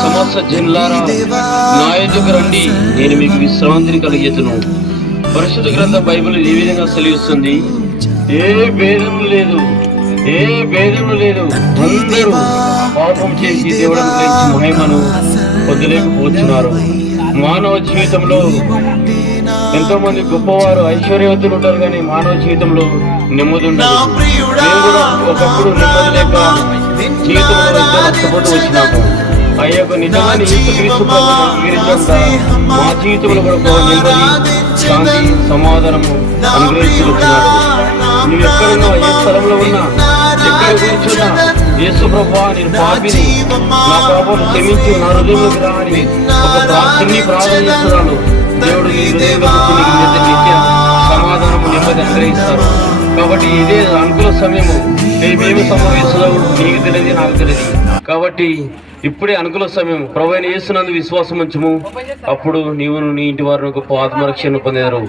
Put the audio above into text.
సమస్త జనులారా నా యొద్దకు రండి, నేను మీకు విశ్రాంతిని కలిగెతును. పరిశుద్ధ గ్రంథ బైబిల్ ఈ విధంగా సెలవిస్తుంది, ఏ భేదము లేదు, ఏ భేదము లేదు. అందరూ పాపం చేసి దేవుడిని గురించి మహిమను పొందలేకపోతున్నారు. మానవ జీవితంలో ఎంతో మంది గొప్పవారు ఐశ్వర్యవంతులు ఉంటారు, కానీ మానవ జీవితంలో నెమ్మది ఉండదు. మేము కూడా ఒకప్పుడు నెమ్మది లేక జీవితంలో ఎంతో నష్టపోతూ వచ్చినాము. ఆ యొక్క నిజంగానే యేసుక్రీస్తు మా జీవితంలో కూడా నెమ్మది, శాంతి, సమాధానము అనుగ్రహిస్తున్నాడు. నువ్వు ఎక్కడున్నా, ఏ స్థలంలో ఉన్నా, ఎక్కడ కూర్చున్నా, యేసు ప్రభువా నేను పాపిని, నా పాపాలు క్షమించు, నా హృదయంలోకి రా అని ఒక ప్రార్థన చేస్తున్నాను. దేవుడు నీ హృదయంలోకి నిత్య సమాధానము, నెమ్మది అనుగ్రహిస్తారు. కాబట్టి ఇదే అనుకూల సమయము. మేమేమి సంభవిస్తుందో నీకు తెలియదు, నాకు తెలియదు. కాబట్టి ఇప్పుడే అనుకూల సమయం. ప్రభువైన యేసునందు విశ్వాసం ఉంచుము, అప్పుడు నీవు నీ ఇంటి వారిని గొప్ప ఆత్మరక్షణ పొందేదారు.